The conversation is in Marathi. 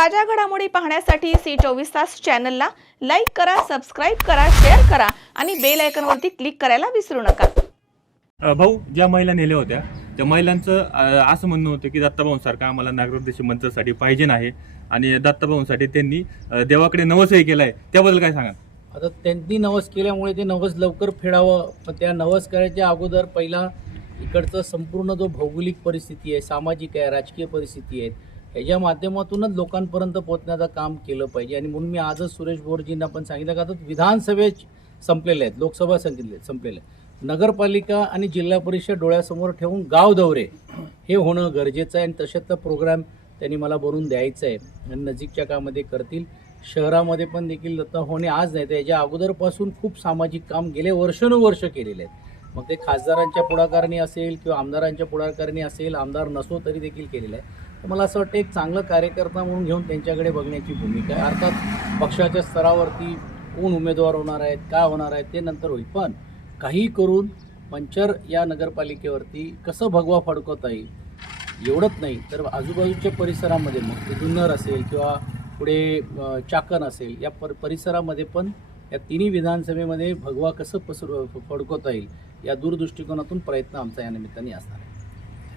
ताज्या घडामोडी पाहण्यासाठी सी24 तास चॅनलला लाईक करा, सबस्क्राईब करा, शेअर करा आणि बेल आयकॉनवरती क्लिक करायला विसरू नका। भाऊ, ज्या महिला नेल्या होत्या त्या महिलांचं असं म्हणणं होतं की दत्ताभाऊंसारखं आम्हाला नागरिक मंचासाठी पाहिजे नाही आणि दत्ताभाऊंसाठी त्यांनी देवाकडे नवसही केलाय, त्याबद्दल काय सांगा? आता त्यांनी नवस केल्यामुळे ते नवस लवकर फेडावं, पण त्या नवस करायच्या अगोदर पहिला इकडचं संपूर्ण जो भौगोलिक परिस्थिती आहे, सामाजिक आहे, राजकीय परिस्थिती आहे, ह्याच्या माध्यमातूनच लोकांपर्यंत पोहोचण्याचं काम केलं पाहिजे। आणि म्हणून मी आजच सुरेश भोरजींना पण सांगितलं का आता विधानसभेत संपलेले आहेत, लोकसभा संपलेले आहेत, नगरपालिका आणि जिल्हा परिषद डोळ्यासमोर ठेवून गाव दौरे हे होणं गरजेचं आहे आणि तशातला प्रोग्राम त्यांनी मला बनवून द्यायचं आहे आणि नजीकच्या काळामध्ये करतील। शहरामध्ये पण देखील आता होणे आज नाही तर याच्या अगोदरपासून खूप सामाजिक काम गेले वर्षानुवर्ष केलेले आहेत, मग ते खासदारांच्या पुढाकाराने असेल किंवा आमदारांच्या पुढाकाराने असेल, आमदार नसो तरी देखील केलेलं आहे। तर मला असं वाटतं एक चांगलं कार्यकर्ता म्हणून घेऊन त्यांच्याकडे बघण्याची भूमिका आहे। अर्थात पक्षाच्या स्तरावरती कोण उमेदवार होणार आहेत, काय होणार आहेत ते नंतर होईल, पण काही करून मंचर या नगरपालिकेवरती कसं भगवा फडकवता येईल एवढंच नाही तर आजूबाजूच्या परिसरामध्ये मग ते जुन्नर असेल किंवा पुढे चाकण असेल या परिसरामध्ये पण या तिन्ही विधानसभेमध्ये भगवा कसं फडकवता येईल या दूरदृष्टिकोनातून प्रयत्न आमचा या निमित्ताने असणार आहे।